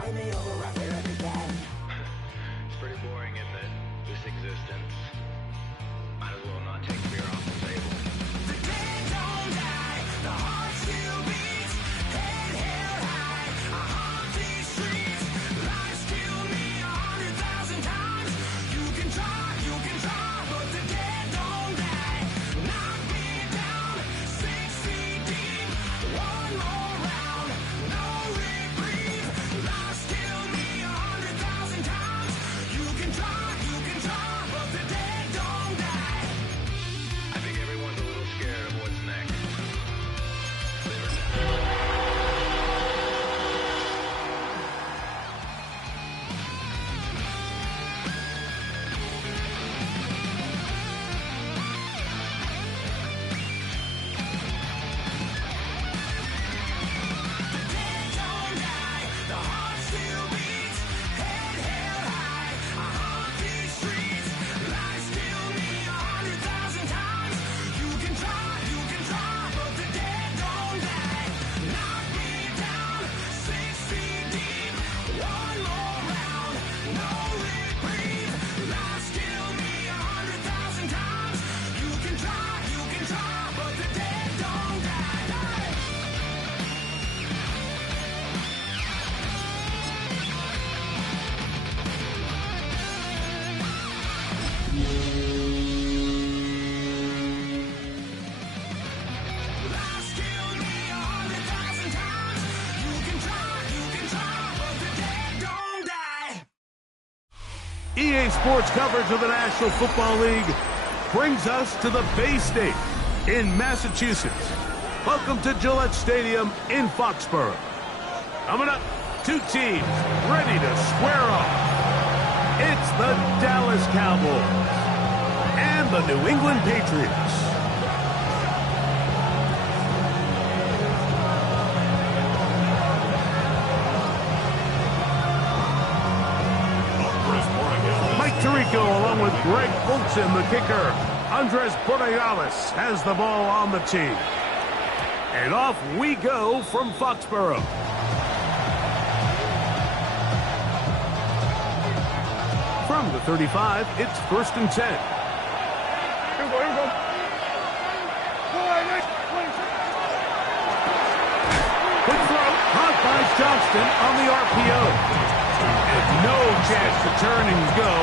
It's pretty boring, isn't it? This existence. Might as well not take beer off the table. The dead don't die, the heart still beats, head held high, I haunt these streets. Life's killed me 100,000 times. You can try, but the dead don't die. Knock me down 6 feet deep. One more round, no reprieve. Life's killed me 100,000 times. You can try, but the dead don't die. I think everyone's a little scared of what's next. Live or die. The dead don't die, the heart still beats, head held high, I haunt these streets. Life's killed me 100,000 times. You can try, but the dead don't die. Knock me down 6 feet deep. One more round, no reprieve. Life's killed me 100,000 times. You can try, but the dead don't die. Life's killed me 100,000 times. You can try, but the dead don't die. EA Sports coverage of the National Football League brings us to the Bay State in Massachusetts. Welcome to Gillette Stadium in Foxborough. Coming up, two teams ready to square off. It's the Dallas Cowboys and the New England Patriots. Mike Tirico along with Greg Olsen, the kicker. Andres Borregales has the ball on the tee. And off we go from Foxborough. From the 35, it's 1st and 10. Quick throw, caught by Johnston on the RPO. And no chance to turn and go.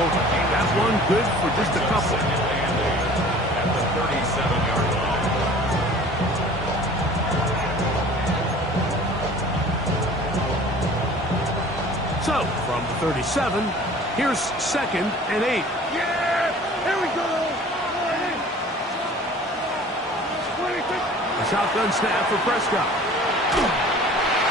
That one good for just a couple. At the 37-yard line. So, from the 37, here's 2nd and 8. A shotgun snap for Prescott.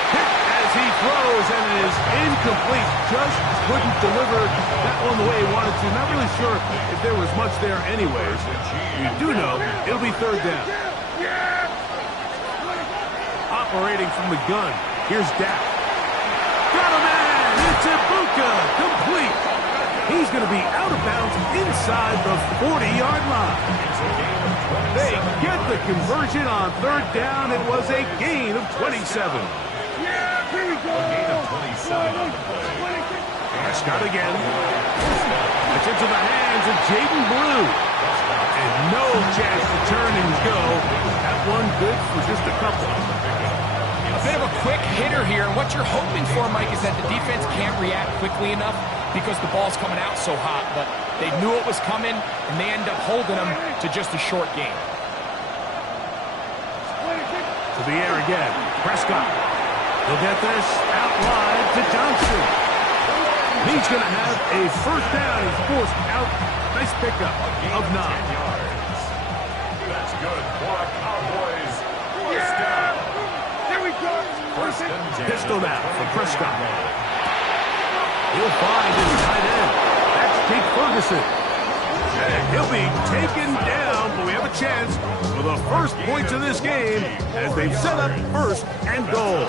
Hit as he throws, and it is incomplete. Just couldn't deliver that one the way he wanted to. Not really sure if there was much there anyways. We do know it'll be 3rd down. Operating from the gun, here's Dak. Got a man! It's Ibuka! Complete! He's going to be out of bounds inside the 40-yard line. They get the conversion on 3rd down. It was a gain of 27. Gain of 27 on the play. Prescott again. It's into the hands of Jaden Blue. And no chance to turn and go. That one good for just a couple. A bit of a quick hitter here, and what you're hoping for, Mike, is that the defense can't react quickly enough because the ball's coming out so hot, but they knew it was coming, and they end up holding them to just a short gain. To the air again. Prescott. He'll get this out wide to Johnson. He's going to have a 1st down. He's forced out. Nice pickup of 9. yards. That's good for a Cowboys 1st down. There we go. 1st and 10. Pistol now for Prescott. He'll find his tight end. That's Jake Ferguson. And he'll be taken down, but we have a chance for the first points of this game as they've set up 1st and goal.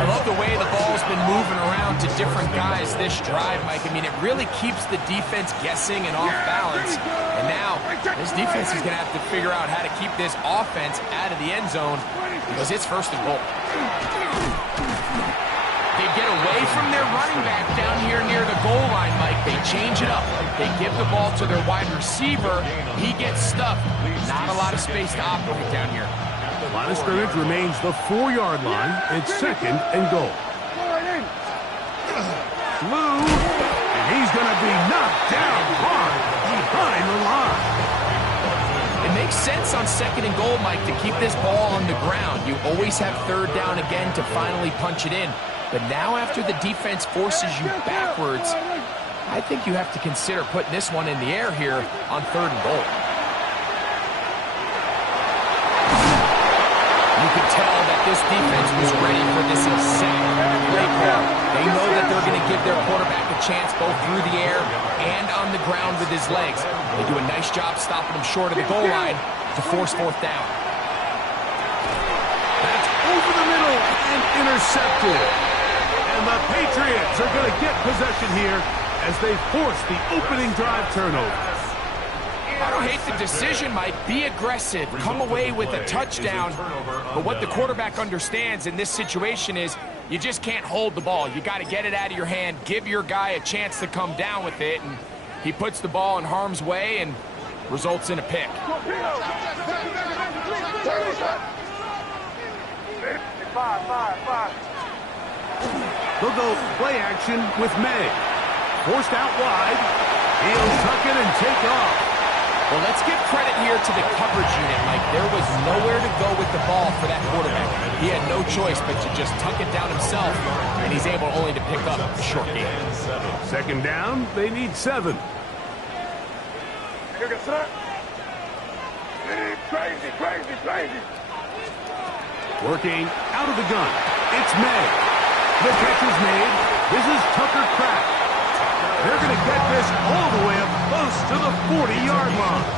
I love the way the ball's been moving around to different guys this drive, Mike. I mean, it really keeps the defense guessing and off balance. And now, this defense is going to have to figure out how to keep this offense out of the end zone because it's 1st and goal. They get away from their running back down here near the goal line, Mike. They change it up. They give the ball to their wide receiver. He gets stuffed. Not a lot of space to operate down here. Line of scrimmage remains the 4-yard line. It's 2nd and goal. Lou, and he's going to be knocked down hard behind the line. It makes sense on 2nd and goal, Mike, to keep this ball on the ground. You always have 3rd down again to finally punch it in. But now after the defense forces you backwards, I think you have to consider putting this one in the air here on 3rd and goal. You could tell that this defense was ready for this exact play call. They know that they're going to give their quarterback a chance both through the air and on the ground with his legs. They do a nice job stopping him short of the goal line to force 4th down. That's over the middle and intercepted. And the Patriots are going to get possession here as they force the opening drive turnover. I don't hate the decision, Mike. Be aggressive. Come away with a touchdown. But what the quarterback understands in this situation is you just can't hold the ball. You got to get it out of your hand, give your guy a chance to come down with it, and he puts the ball in harm's way and results in a pick. They'll go play action with May. Forced out wide. He'll tuck it and take off. Well, let's give credit here to the coverage unit, Mike. There was nowhere to go with the ball for that quarterback. He had no choice but to just tuck it down himself, and he's able only to pick up a short gain. 2nd down, they need 7. Crazy. Working out of the gun. It's May. The catch is made. This is Tucker Kraft. They're going to get this all the way up close to the 40-yard line.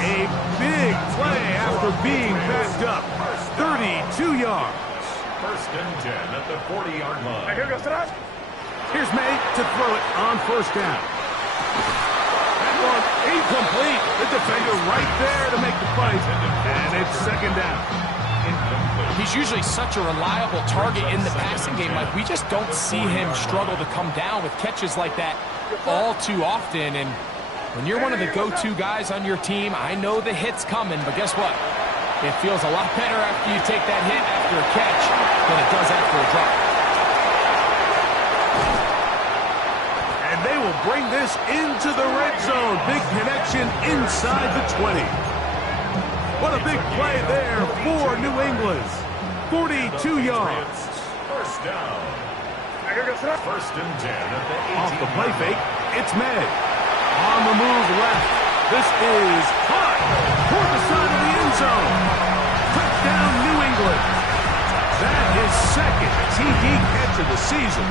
A big play after being backed up. 32 yards. 1st and 10 at the 40-yard line. Here's May to throw it on 1st down. That one incomplete. The defender right there to make the fight. And it's 2nd down. He's usually such a reliable target in the passing game. Like, we just don't see him struggle to come down with catches like that all too often. And when you're one of the go-to guys on your team, I know the hit's coming, but guess what? It feels a lot better after you take that hit after a catch than it does after a drop. And they will bring this into the red zone. Big connection inside the 20. What a big play there for New England. 42 yards. 1st down. 1st and 10 at the 18. Off the play fake, it's May. On the move left. This is caught toward the side of the end zone. Touchdown, New England. That is 2nd TD catch of the season.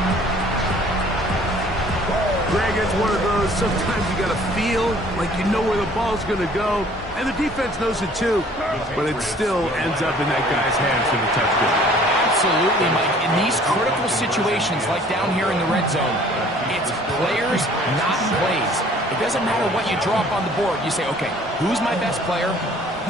Greg, it's one of those, sometimes you got to feel like you know where the ball's going to go, and the defense knows it too, but it still ends up in that guy's hands for the touchdown. Absolutely, Mike. In these critical situations, like down here in the red zone, it's players, not plays. It doesn't matter what you draw up on the board. You say, okay, who's my best player?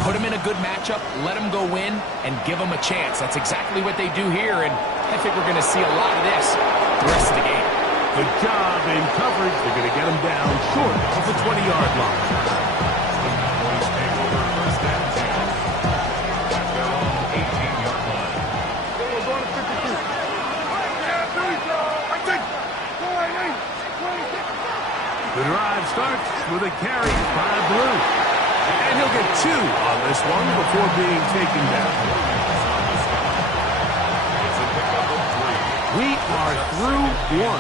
Put him in a good matchup, let him go win, and give him a chance. That's exactly what they do here, and I think we're going to see a lot of this the rest of the game. Good job in coverage. They're going to get him down short of the 20-yard line. Boys take over 1st and 10. At their own 18-yard line. The drive starts with a carry by Blue. And he'll get 2 on this one before being taken down. It's a pickup of 3. We are through 1.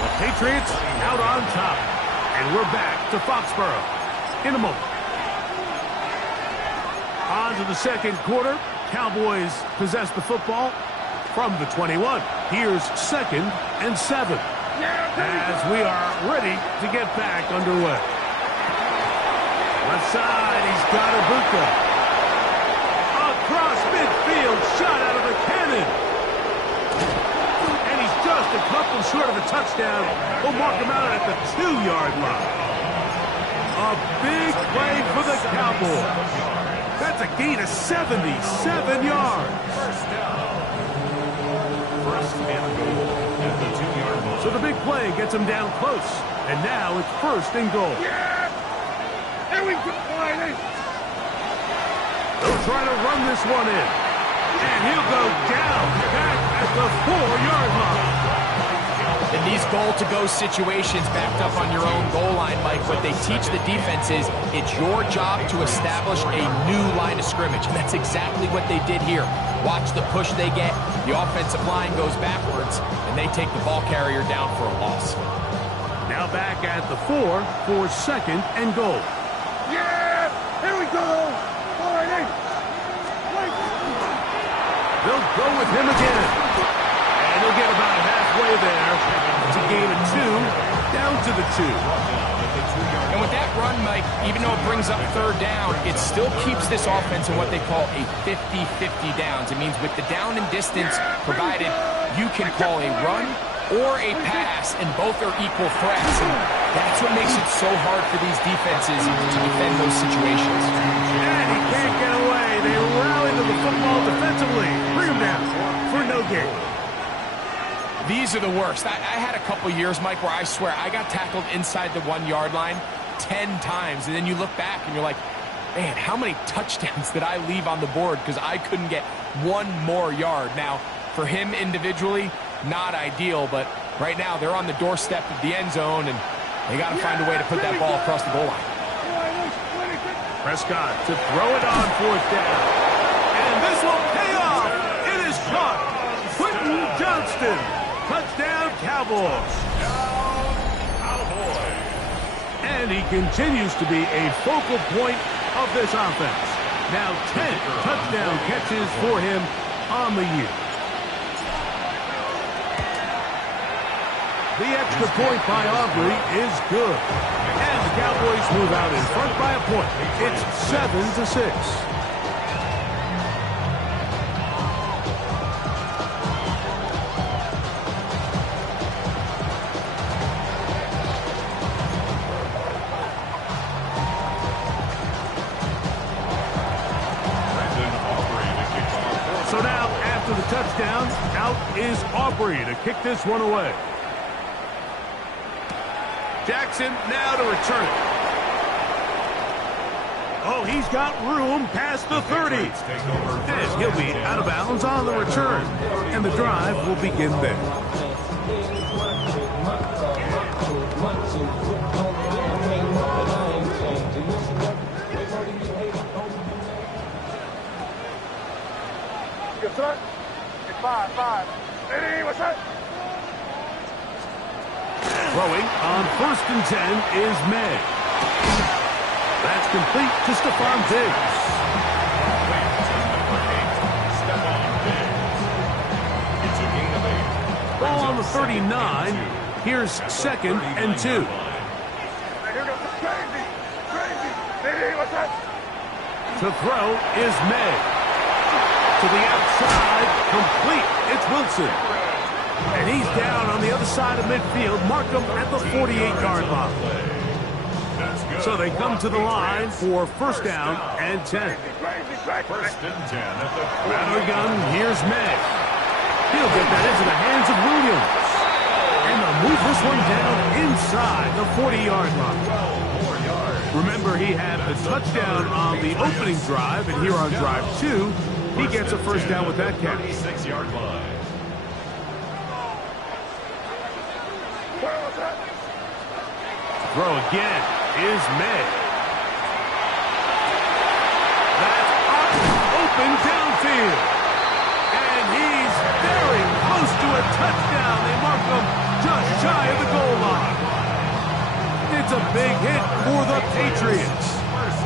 The Patriots out on top. And we're back to Foxborough in a moment. On to the 2nd quarter. Cowboys possess the football from the 21. Here's 2nd and 7. As we are ready to get back underway. Left side, he's got Ibuka. Across midfield, shot out of the cannon. And he's just a couple short of a touchdown. We'll mark him out at the 2-yard line. A big play for the Cowboys. That's a gain of 77 yards. 1st down. First and goal at the 2-yard line. So the big play gets him down close. And now it's first and goal. Here we go, Friday. They'll try to run this one in. And he'll go down back at the 4-yard line. In these goal-to-go situations backed up on your own goal line, Mike, what they teach the defense is it's your job to establish a new line of scrimmage. And that's exactly what they did here. Watch the push they get. The offensive line goes backwards, and they take the ball carrier down for a loss. Now back at the 4 for second and goal. Yeah, here we go. Friday. They'll go with him again. And he'll get about halfway there. It's a gain of 2, down to the 2. And with that run, Mike, even though it brings up third down, it still keeps this offense in what they call a 50-50 downs. It means with the down and distance provided, you can call a run or a pass, and both are equal threats. And that's what makes it so hard for these defenses to defend those situations. And he can't get away. They rally to the football defensively. Bring him down for no gain. These are the worst. I had a couple years, Mike, where I swear I got tackled inside the 1-yard line 10 times, and then you look back and you're like, man, how many touchdowns did I leave on the board because I couldn't get one more yard? Now, for him individually, not ideal, but right now they're on the doorstep of the end zone, and they got to find a way to put that ball across the goal line. Prescott to throw it on fourth down. And this will pay off. It is caught. Quentin Johnston. Touchdown, Cowboys. And he continues to be a focal point of this offense. Now 10 touchdown catches for him on the year. The extra point by Aubrey is good. And the Cowboys move out in front by a point. It's 7-6. So now, after the touchdown, out is Aubrey to kick this one away. Jackson now to return it. Oh, he's got room past the 30. And he'll be out of bounds on the return. And the drive will begin there. Yes, sir. It's 5. Hey, what's up? Throwing on first and 10 is May. That's complete to Stephon Diggs. Ball on the 39. Here's second and 2. Here goes crazy. Hey, what's up? To throw is May. To the outside, complete. It's Wilson. And he's down on the other side of midfield. Mark him at the 48-yard line. So they come to the line for first down and 10. First and 10 at the Battery gun, here's May. He'll get that into the hands of Williams. And they'll move this one down inside the 40-yard line. Remember, he had a touchdown on the opening drive, and here on drive 2, he gets a first down with that catch. 36-yard line. Throw again is May. That's open downfield. And he's very close to a touchdown. They mark him just shy of the goal line. It's a big hit for the Patriots.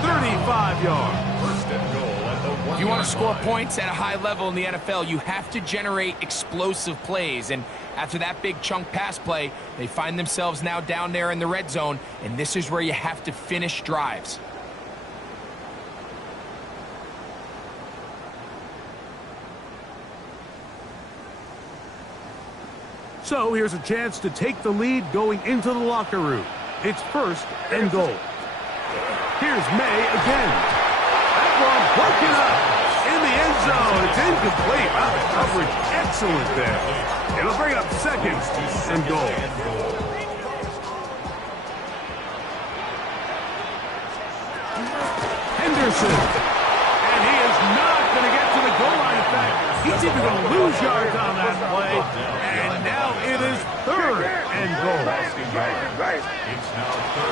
35 yards. First and goal at the 1-yard line. If you want to score points at a high level in the NFL, you have to generate explosive plays. And after that big chunk pass play, they find themselves now down there in the red zone, and this is where you have to finish drives. So here's a chance to take the lead going into the locker room. It's first and goal. Here's May again. That one broken up in the end zone. It's incomplete. Wow, the coverage excellent there. It'll bring up second and goal. Henderson. And he is not going to get to the goal line. In fact, he's even going to lose yards on that play. And now it is third and goal.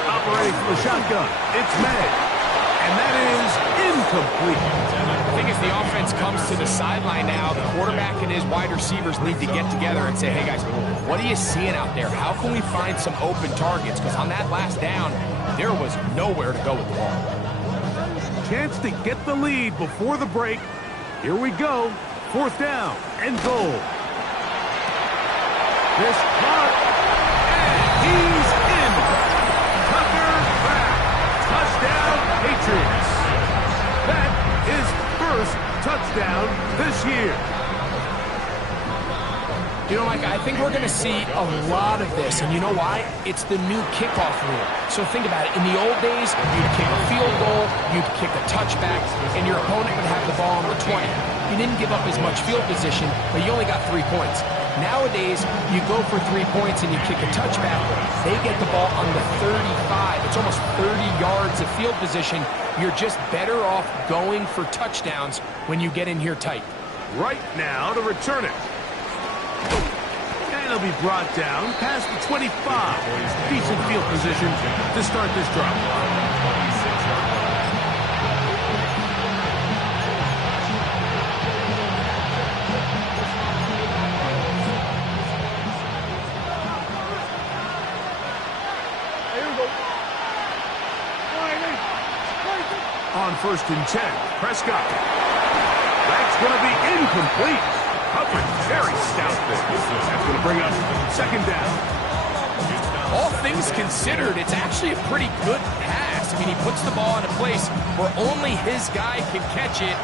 Operating from the shotgun, it's May. And that is incomplete. I think as the offense comes to the sideline now, the quarterback and his wide receivers need to get together and say, hey, guys, what are you seeing out there? How can we find some open targets? Because on that last down, there was nowhere to go with the ball. Chance to get the lead before the break. Here we go. Fourth down and goal. This caught, and he's in. Tucker back. Touchdown, Patriots. That is first touchdown this year. You know, Mike, I think we're going to see a lot of this, and you know why? It's the new kickoff rule. So think about it. In the old days, you'd kick a field goal, you'd kick a touchback, and your opponent would have the ball on the 20. You didn't give up as much field position, but you only got 3 points. Nowadays, you go for 3 points and you kick a touchback, they get the ball on the 35. It's almost 30 yards of field position. You're just better off going for touchdowns when you get in here tight. Right now to return it. And it'll be brought down past the 25. Decent field position to start this drive. On first and 10, Prescott. That's going to be incomplete. Coverage very stout there. That's going to bring up second down. All things considered, it's actually a pretty good pass. I mean, he puts the ball in a place where only his guy can catch it.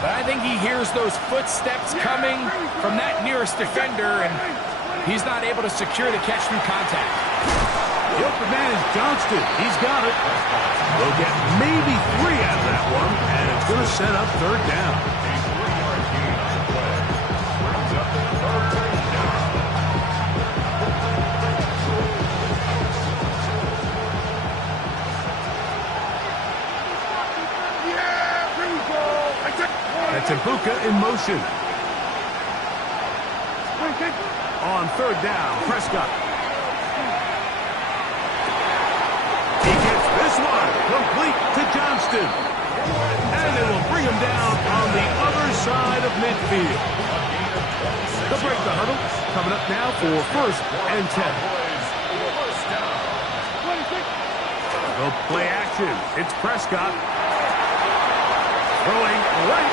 But I think he hears those footsteps coming from that nearest defender, and he's not able to secure the catch through contact. The open man is Johnston. He's got it. They'll get maybe 3 out of that one, and it's going to set up third down. That's Ibuka in motion. On third down, Prescott. He gets this one complete to Johnston. And it will bring him down on the other side of midfield. They'll break the hurdle. Coming up now for first and 10. They'll play action. It's Prescott. Throwing right.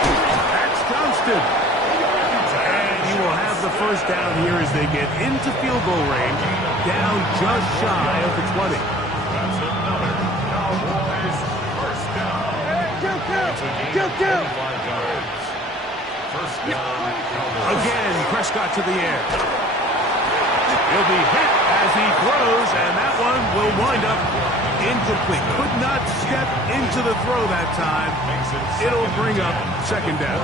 That's Johnston. And he will have the first down here as they get into field goal range. Down just shy of the 20. Again, Prescott to the air. He'll be hit as he throws, and that one will wind up incomplete. Could not step into the throw that time. It'll bring up second down.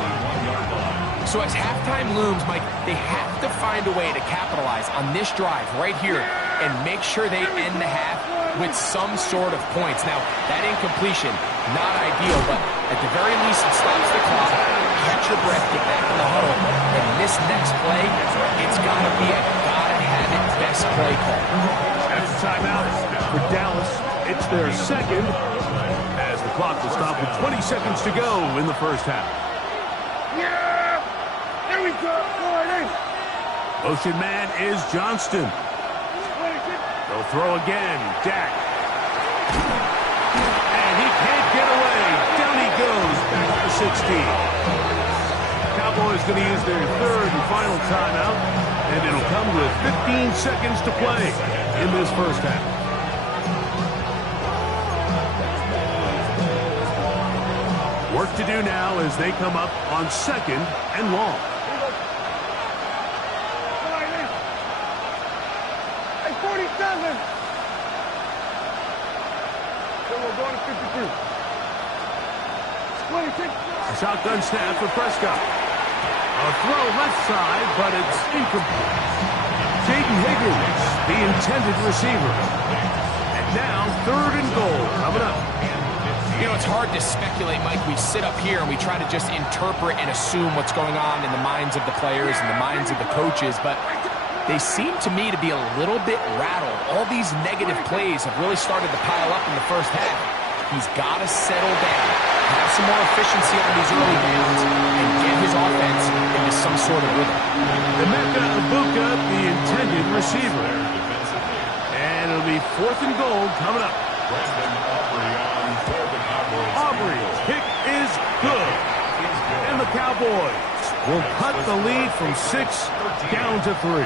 So as halftime looms, Mike, they have to find a way to capitalize on this drive right here and make sure they end the half with some sort of points. Now, that incompletion, not ideal, but at the very least, it stops the clock. Catch your breath, get back in the huddle, and this next play, it's got to be a gotta-have-it best play call. That's a timeout for Dallas. It's their second as the clock will stop with 20 seconds to go in the first half. Here we go, Motion man is Johnston. They'll throw again. Dak. And he can't get away. Down he goes. Back up to 16. Cowboys going to use their third and final timeout. And it'll come with 15 seconds to play in this first half. Work to do now as they come up on second and long. A shotgun snap for Prescott. A throw left side, but it's incomplete. Jaden Higgins, the intended receiver. And now 3rd and goal coming up. You know, it's hard to speculate, Mike. We sit up here and we try to just interpret and assume what's going on in the minds of the players and the minds of the coaches, but they seem to me to be a little bit rattled. All these negative plays have really started to pile up in the first half. He's got to settle down, have some more efficiency on these early downs, and get his offense into some sort of rhythm. Emeka Egbuka, the intended receiver. And it'll be 4th and goal coming up. Aubrey's kick is good. And the Cowboys will cut the lead from 6 down to 3.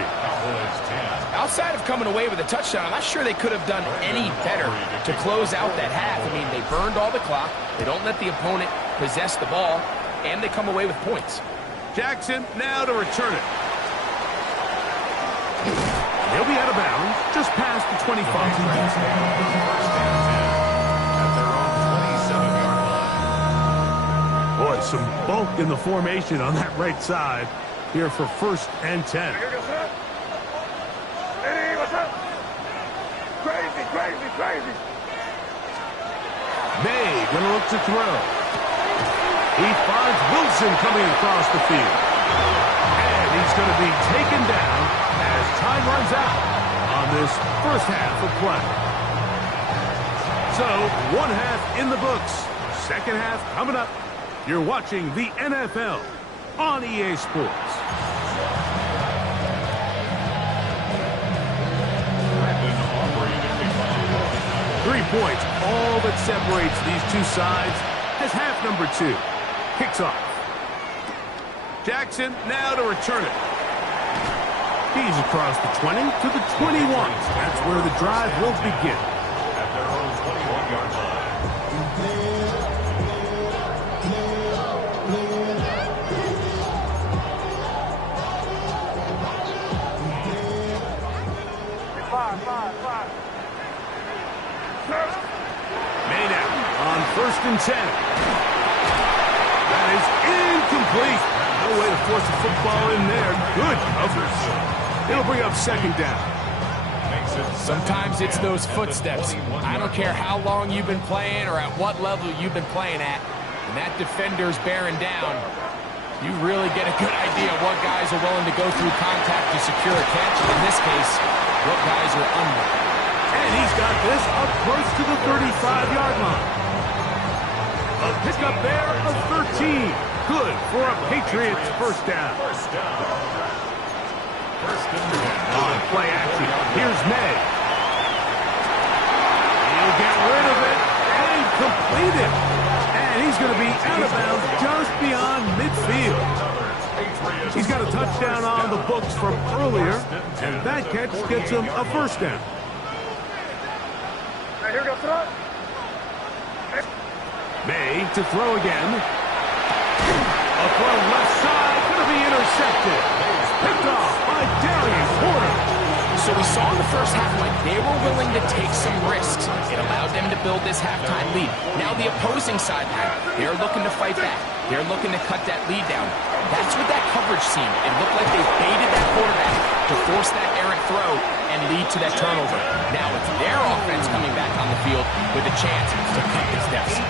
Outside of coming away with a touchdown, I'm not sure they could have done any better to close out that half. I mean, they burned all the clock. They don't let the opponent possess the ball, and they come away with points. Jackson now to return it. He'll be out of bounds just past the 25. Boy, some bulk in the formation on that right side here for 1st and 10. Crazy. May gonna look to throw. He finds Wilson coming across the field. And he's going to be taken down as time runs out on this first half of play. So, 1 half in the books. 2nd half coming up. You're watching the NFL on EA Sports. Three points, all that separates these two sides as half number 2 kicks off. Jackson now to return it. He's across the 20 to the 21. That's where the drive will begin. At their own 21-yard line. Maynard on 1st and 10. That is incomplete. No way to force a football in there. Good coverage. It'll bring up 2nd down. Sometimes it's those footsteps. I don't care how long you've been playing or at what level you've been playing at. When that defender's bearing down, you really get a good idea of what guys are willing to go through contact to secure a catch. And in this case, what guys are unwilling. And he's got this up close to the 35-yard line. A pickup there of 13. Good for a Patriots first down. On play action, here's May. He'll get rid of it and complete it. And he's going to be out of bounds just beyond midfield. He's got a touchdown on the books from earlier, and that catch gets him a first down. May to throw again. A throw left side, going to be intercepted. Picked off by Darius Porter. So we saw in the first half, like, they were willing to take some risks. It allowed them to build this halftime lead. Now the opposing sideline, they're looking to fight back. They're looking to cut that lead down. That's what that coverage seemed. It looked like they baited that quarterback to force that errant throw and lead to that turnover. Now it's their offense coming back on the field with a chance to cut this deficit.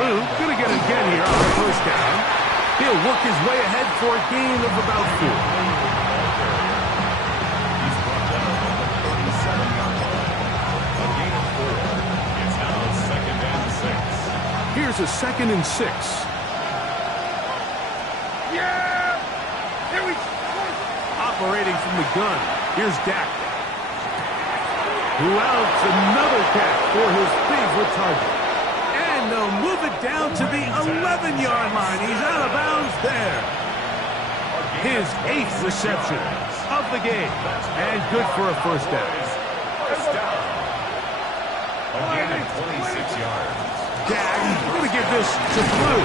Lou gonna get it again here on the first down. He'll work his way ahead for a gain of about 4. He's brought down at the 37-yard line. A gain of 4. It's now 2nd and 6. Here's a 2nd and 6. Operating from the gun, here's Dak. Who else? Another catch for his favorite target. And they'll move it down to the 11-yard line. He's out of bounds there. His 8th reception of the game. And good for a first down. First down. A gain of 26 yards. Dak, we're going to give this to Blue.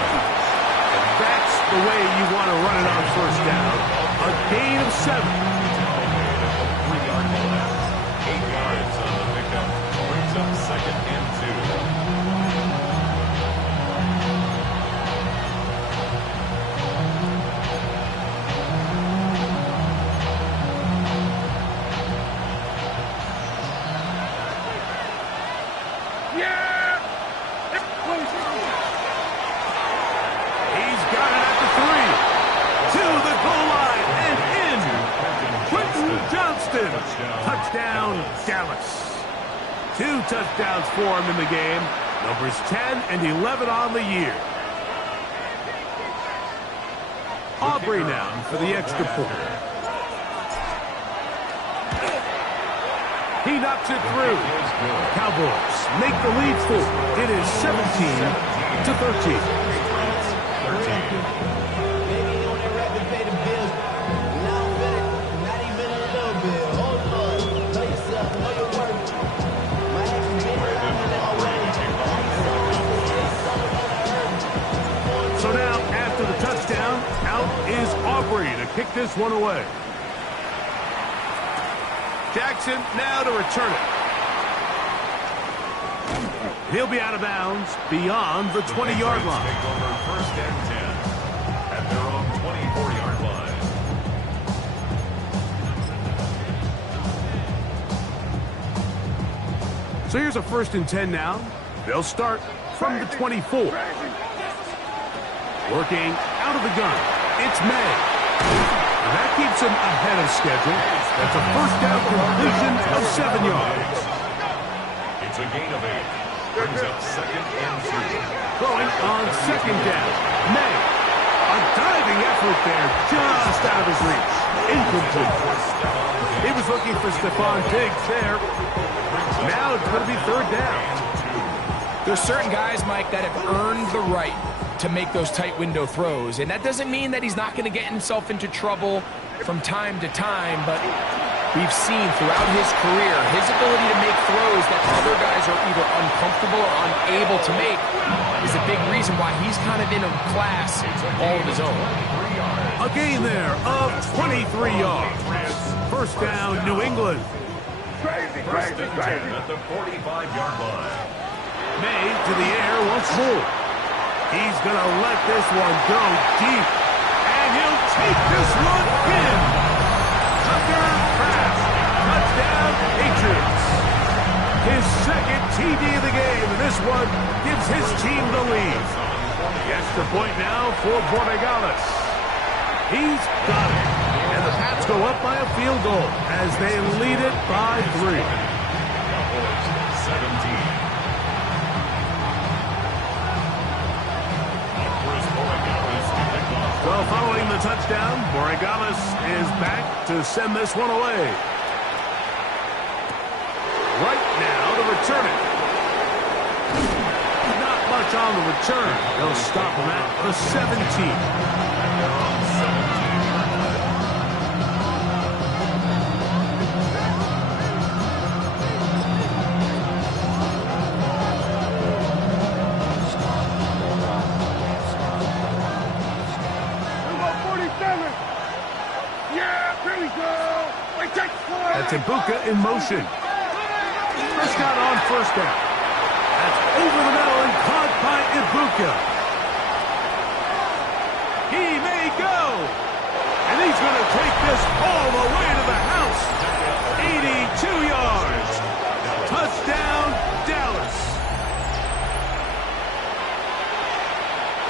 That's the way you want to run it on first down. A gain of 7. 3-yard line. second and 2. He's got it at the 3. To the goal line and in. Quentin Johnston. Touchdown, Dallas. 2 touchdowns for him in the game. Numbers 10 and 11 on the year. Aubrey now for the extra point. He knocks it through. Cowboys make the lead 4. It is 17-13. So now, after the touchdown, out is Aubrey to kick this one away. Jackson now to return it. He'll be out of bounds beyond the 20-yard line. Take over first and 10 at their own 24-yard line. So here's a first and 10 now. They'll start from the 24. Working out of the gun. It's May. And that keeps him ahead of schedule. That's a first down completion of 7 yards. It's a gain of 8. Brings up second and 2. Throwing on second down. May. A diving effort there, just out of his reach. Incomplete. He was looking for Stephon Diggs there. Now it's going to be third down. There's certain guys, Mike, that have earned the right to make those tight window throws. And that doesn't mean that he's not going to get himself into trouble from time to time, but we've seen throughout his career, his ability to make throws that other guys are either uncomfortable or unable to make is a big reason why he's kind of in a class all of his own. A gain there of 23 yards. First down, New England. First and 10 at the 45-yard line. May to the air once more. He's going to let this one go deep. And he'll take this one in. Tucker Kraft. Touchdown, Patriots. His second TD of the game, and this one gives his team the lead. The extra point now for Borregales. He's got it. And the Pats go up by a field goal as they lead it by 3. Cowboys 17. Well, following the touchdown, Borregales is back to send this one away. Right now to return it. Not much on the return. They'll stop him at the 17. That's Ibuka in motion. Prescott on first down. That's over the middle and caught by Ibuka. He may go. And he's going to take this all the way to the house. 82 yards. Touchdown, Dallas.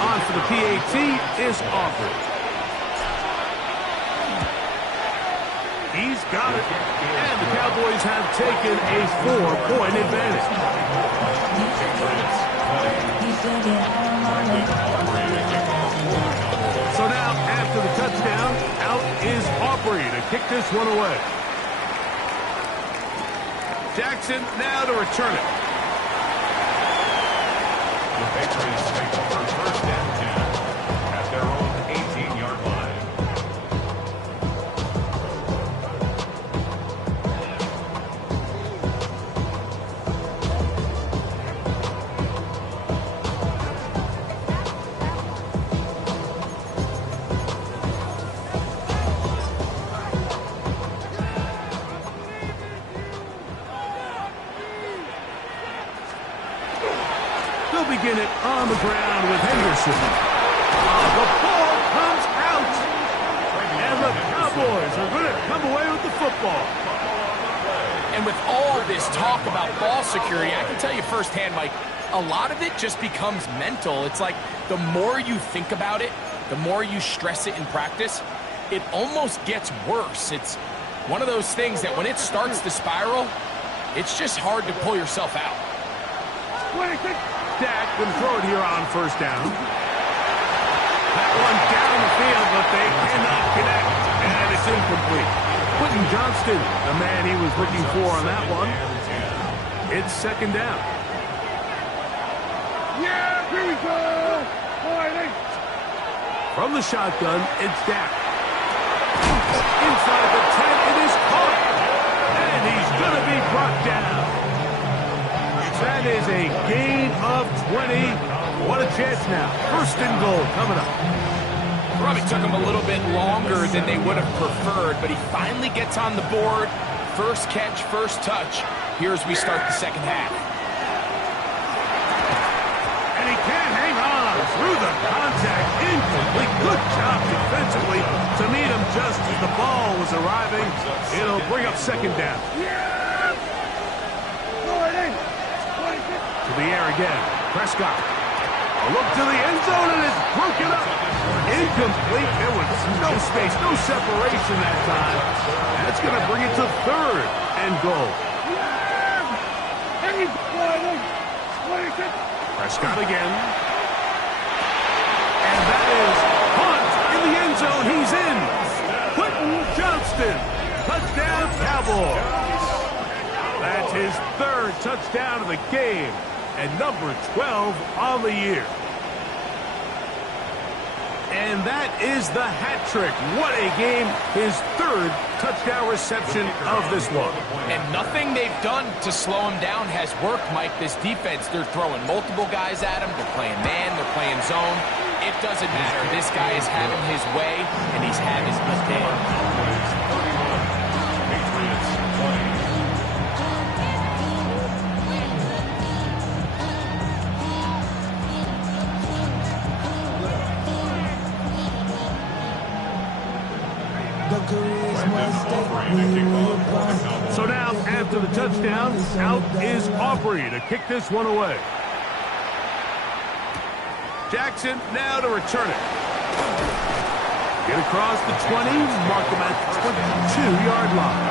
On for the PAT is Aubrey. He's got it. And the Cowboys have taken a 4-point advantage. So now, after the touchdown, out is Aubrey to kick this one away. Jackson now to return it. The Patriots take over first and 10 at their own 18-yard line. ground with Henderson. The ball comes out. And the Cowboys are going to come away with the football. And with all this talk about ball security, I can tell you firsthand, Mike, a lot of it just becomes mental. It's like the more you think about it, the more you stress it in practice, it almost gets worse. It's one of those things that when it starts to spiral, it's just hard to pull yourself out. Dak can throw it here on first down. That one down the field, but they cannot connect, and it's incomplete. Quentin Johnston, the man he was looking for on that one. It's second down. Yeah, here we go. From the shotgun, it's Dak. Inside the 10, it is caught. And he's going to be brought down. That is a gain of 20. What a chance now. First and goal coming up. Probably took him a little bit longer than they would have preferred, but he finally gets on the board. First catch, first touch. Here as we start the second half. And he can't hang on through the contact. Incomplete. Good job defensively to meet him just as the ball was arriving. It'll bring up second down. To the air again. Prescott. A look to the end zone, and it's broken up. Incomplete. There was no space, no separation that time. That's going to bring it to third and goal. Prescott again. And that is Hunt in the end zone. He's in. Quentin Johnston. Touchdown, Cowboys. That's his third touchdown of the game. And number 12 on the year. And that is the hat trick. What a game. His third touchdown reception of this one. And nothing they've done to slow him down has worked, Mike. This defense, they're throwing multiple guys at him. They're playing man, they're playing zone. It doesn't matter. This guy is having his way, and he's having his day. Patriots 20. So now, after the touchdown, out is Aubrey to kick this one away. Jackson now to return it. Get across the 20, mark him at the 22-yard line.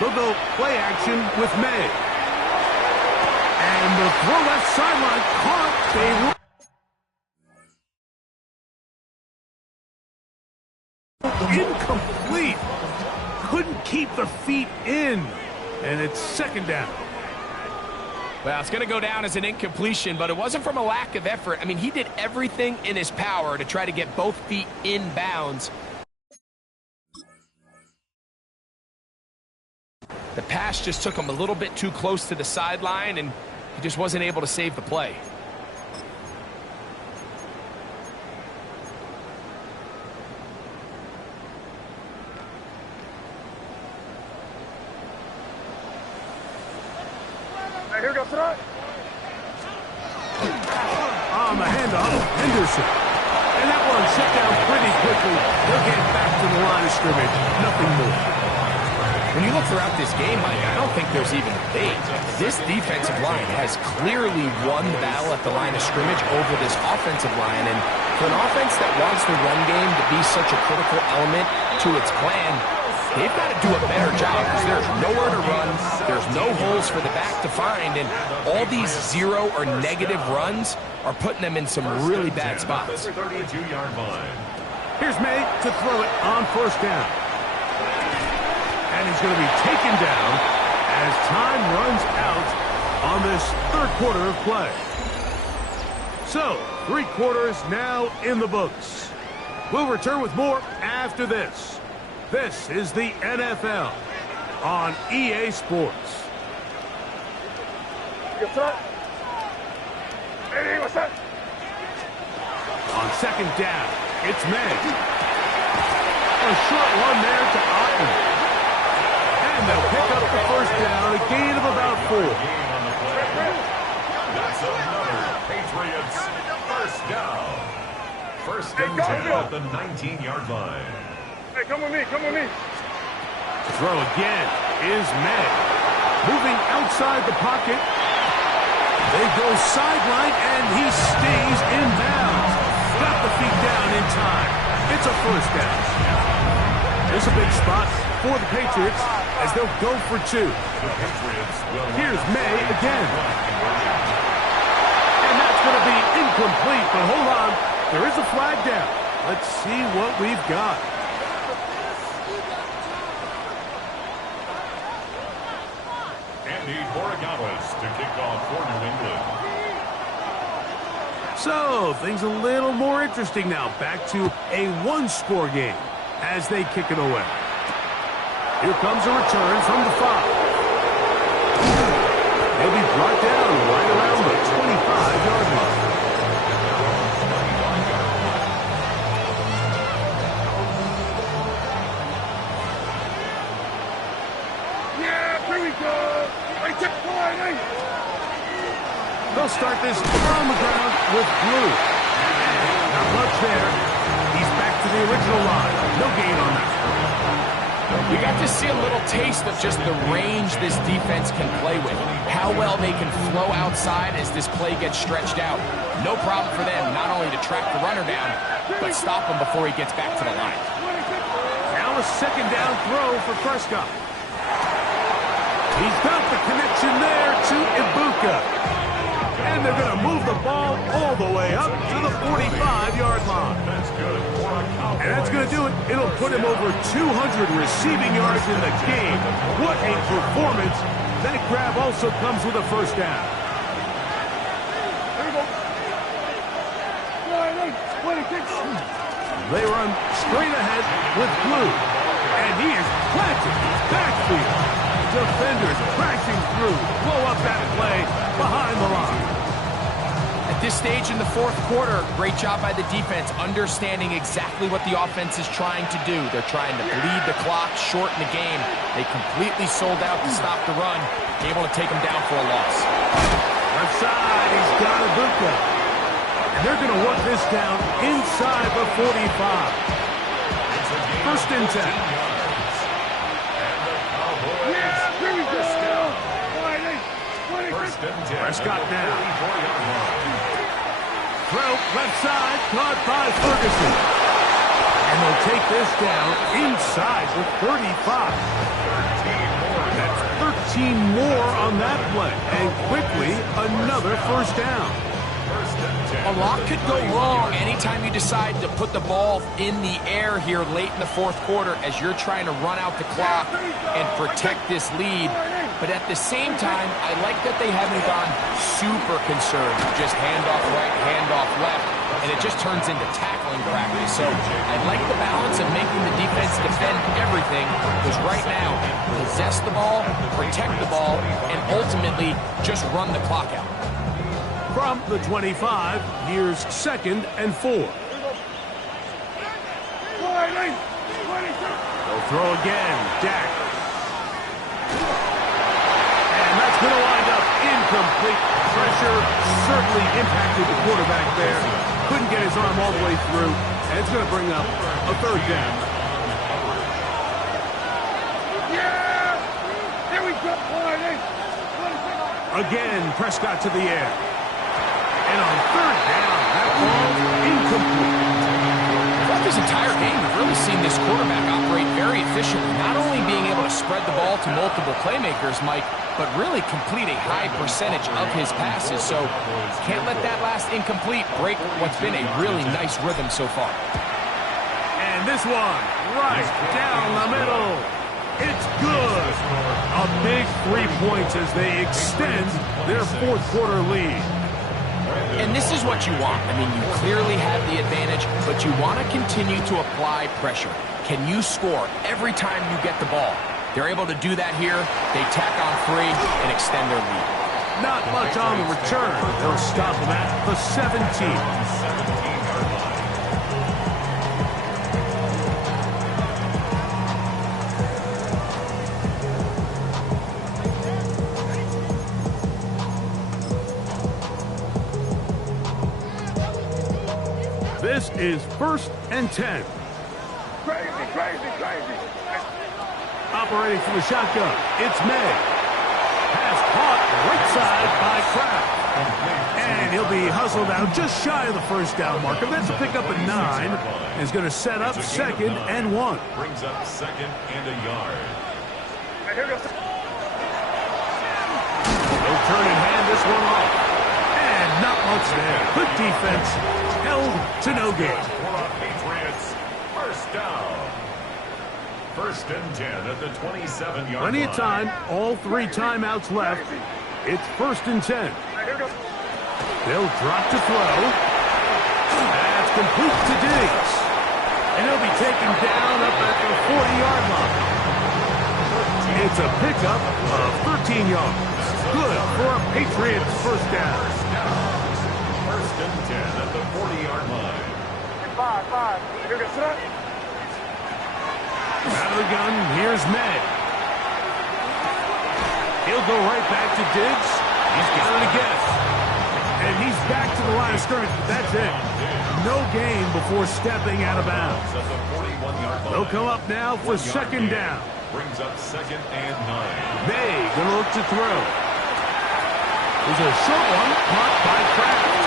They'll go play action with May. And the throw left sideline caught. Incomplete. Couldn't keep the feet in. And it's second down. Well, it's going to go down as an incompletion, but it wasn't from a lack of effort. I mean, he did everything in his power to try to get both feet in bounds. The pass just took him a little bit too close to the sideline, and he just wasn't able to save the play. Here goes throw. On the handoff, Henderson. And that one shut down pretty quickly. They'll get back to the line of scrimmage. Nothing more. When you look throughout this game, Mike, I don't think there's even a debate. This defensive line has clearly won the battle at the line of scrimmage over this offensive line. And for an offense that wants the run game to be such a critical element to its plan, they've got to do a better job because there's nowhere to run. There's no holes for the back to find. And all these zero or negative runs are putting them in some really bad spots. 32-yard line. Here's May to throw it on first down. And he's going to be taken down as time runs out on this third quarter of play. So, 3 quarters now in the books. We'll return with more after this. This is the NFL on EA Sports. On second down, it's May. A short one there to Otten. And they'll pick up the first down, a gain of about 4. That's another Patriots first down. First and 10 at the 19-yard line. Hey, come with me, come with me. Throw again is May. Moving outside the pocket. They go sideline, and he stays in bounds. Got the feet down in time. It's a first down. There's a big spot for the Patriots as they'll go for 2. Here's May again. And that's going to be incomplete, but hold on. There is a flag down. Let's see what we've got. Andy Borregales to kick off for New England. So, things a little more interesting now. Back to a one-score game as they kick it away. Here comes a return from the 5. They'll be brought down right around the 25-yard line. Yeah, here we go. Right check the line, eh? They'll start this on the ground with Blue. Not much there. He's back to the original line. No gain on that. We got to see a little taste of just the range this defense can play with. How well they can flow outside as this play gets stretched out. No problem for them not only to track the runner down, but stop him before he gets back to the line. Now a second down throw for Prescott. He's got the connection there to Ibuka. And they're going to move the ball all the way up to the 45-yard line. And that's going to do it. It'll put him over 200 receiving yards in the game. What a performance. That grab also comes with a first down. Here we go. Line, eh? 26. They run straight ahead with Blue. And he is planted backfield. Defenders crashing through. Blow up that play behind the line. At this stage in the fourth quarter, great job by the defense, understanding exactly what the offense is trying to do. They're trying to bleed the clock, shorten the game. They completely sold out to stop the run, able to take them down for a loss. Left side, he's got Ibuka. And they're going to work this down inside the 45. First and 10. Yeah, here we go. Line, eh? 26. Prescott now. Throw left side, caught by Ferguson. And they'll take this down inside the 35. That's 13 more on that play. And quickly, another first down. A lot could go wrong anytime you decide to put the ball in the air here late in the fourth quarter as you're trying to run out the clock and protect this lead. But at the same time, I like that they haven't gone super concerned. Just handoff right, handoff left, and it just turns into tackling practice. So I like the balance of making the defense defend everything, because right now, possess the ball, protect the ball, and ultimately just run the clock out. From the 25, here's second and 4. Line, eh? 26. They'll throw again. Dak. And that's going to wind up incomplete. Pressure certainly impacted the quarterback there. Couldn't get his arm all the way through. And it's going to bring up a third down. Yeah! Here we go. Line, eh? 26. Again, Prescott to the air. And on third down, that ball incomplete. Throughout this entire game, we've really seen this quarterback operate very efficiently, not only being able to spread the ball to multiple playmakers, Mike, but really complete a high percentage of his passes. So can't let that last incomplete break what's been a really nice rhythm so far. And this one, right down the middle. It's good. A big 3 points as they extend their fourth quarter lead. And this is what you want. I mean, you clearly have the advantage, but you want to continue to apply pressure. Can you score every time you get the ball? They're able to do that here. They tack on 3 and extend their lead. Not much on the return. They'll stop them at the 17. This is 1st and 10. Crazy. Operating from the shotgun, it's May. Pass caught right side by Kraft. And he'll be hustled out just shy of the first down marker. That's a pickup at 9. Is going to set up 2nd and 1. Brings up 2nd and a yard. Here goes. They'll turn and hand this one off. And not much there. Good defense. Held to no gain. Patriots, 1st down. 1st and 10 at the 27-yard line. Plenty of time. All 3 timeouts left. It's 1st and 10. Here goes. They'll drop to throw. That's complete to Diggs. And he'll be taken down up at the 40-yard line. It's a pickup of 13 yards. Good for a Patriots 1st down. 1st and 10 at the 40-yard line. 5. Here goes. Sit up. Out of the gun, here's May. He'll go right back to Diggs. He's got it again. And he's back to the line of scrimmage, but that's it. No gain before stepping out of bounds. At the 41-yard line. They'll come up now for 2nd down. Brings up 2nd and 9. May gonna look to throw. There's a short one caught by Kraft.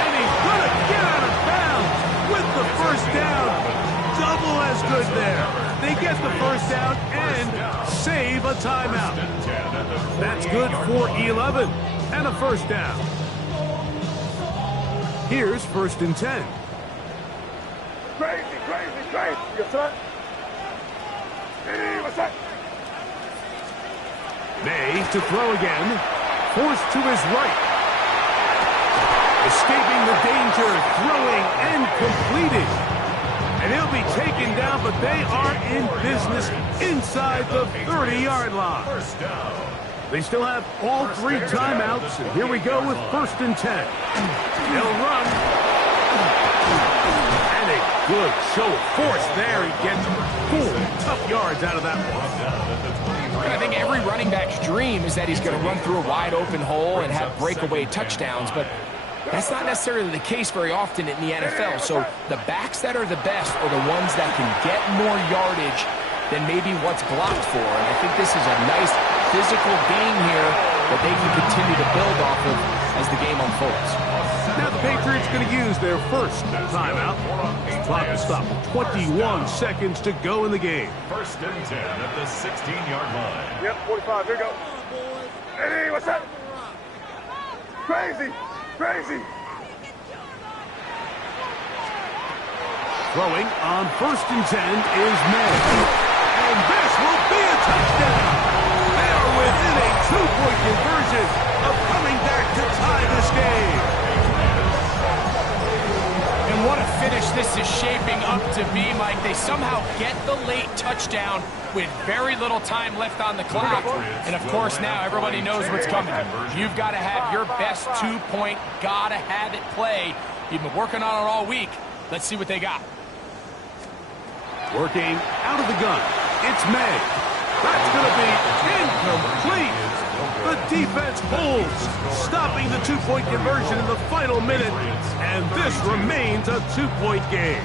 And he's gonna get out of bounds with the 1st down. Double as good there. They get the 1st down and save a timeout. That's good for 11 and a 1st down. Here's 1st and 10. Crazy. You sit up. Hey, what's that? May to throw again. Forced to his right. Escaping the danger, throwing and completing. And he'll be taken down, but they are in business inside the 30-yard line. 1st down. They still have all 3 timeouts, and here we go with 1st and 10. They'll run. And a good show of force there. He gets 4 tough yards out of that one. I think every running back's dream is that he's going to run through a wide-open hole and have breakaway touchdowns, but that's not necessarily the case very often in the NFL. So the backs that are the best are the ones that can get more yardage than maybe what's blocked for. And I think this is a nice physical game here that they can continue to build off of as the game unfolds. Now the Patriots going to use their 1st timeout. Clock will stop with 21 seconds to go in the game. 1st and 10 at the 16-yard line. Yep, 45. Here you go. Hey, what's that? Crazy. Throwing on 1st and 10 is May. And this will be a touchdown. They are within a 2-point conversion of coming back to tie this game. And what a finish this is shaping up to be, Mike. They somehow get the late touchdown with very little time left on the clock. And, of course, now everybody knows what's coming. You've got to have your best 2-point, gotta have it play. You've been working on it all week. Let's see what they got. Working out of the gun. It's May. That's going to be incomplete. The defense holds, stopping the 2-point conversion in the final minute, and this remains a 2-point game.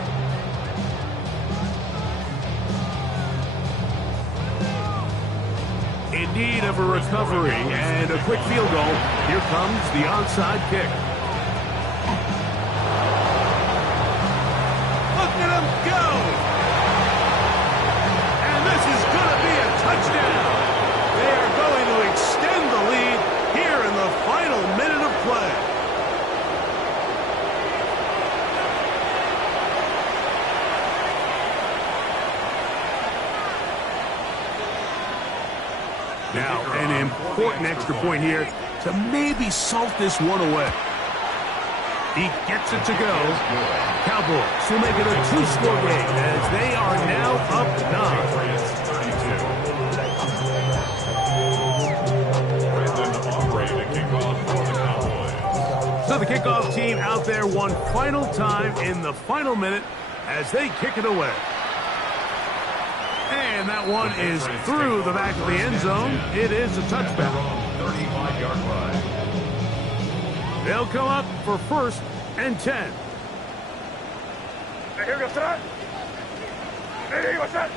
In need of a recovery and a quick field goal, here comes the onside kick. Look at him go! And this is going to be a touchdown. They are going to extend the lead here in the final minute of play. Now, an important extra point here to maybe salt this one away. He gets it to go. Cowboys will make it a 2-score game as they are now up 9. Patriots 32. Brandon Aubrey to kick off for the Cowboys. So the kickoff team out there one final time in the final minute as they kick it away. And that one is through the back of the end zone. It is a touchback. 35-yard line. They'll come up for 1st and 10. Here we go, son. Here you go, son.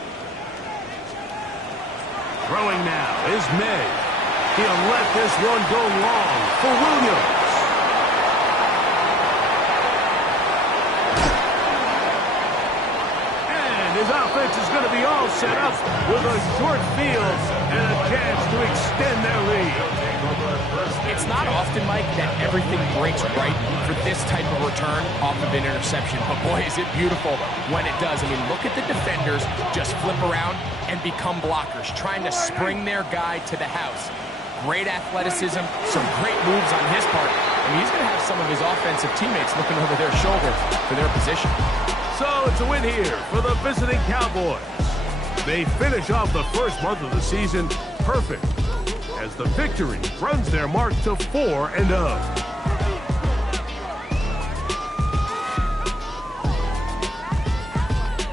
Throwing now is May. He'll let this one go long for Williams. And his offense is going to be all set up with a short field and a chance to extend their lead. It's not often, Mike, that everything breaks right for this type of return off of an interception. But boy, is it beautiful when it does. I mean, look at the defenders just flip around and become blockers, trying to spring their guy to the house. Great athleticism, some great moves on his part. I mean, he's going to have some of his offensive teammates looking over their shoulder for their position. So it's a win here for the visiting Cowboys. They finish off the first month of the season perfect as the victory runs their mark to 4-0.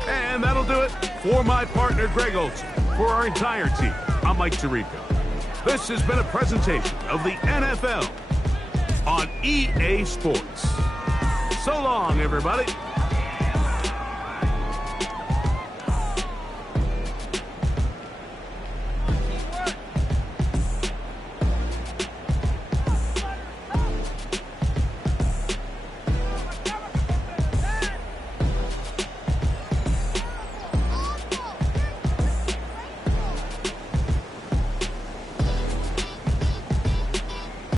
And that'll do it for my partner, Greg Olson. For our entire team, I'm Mike Tirico. This has been a presentation of the NFL on EA Sports. So long, everybody.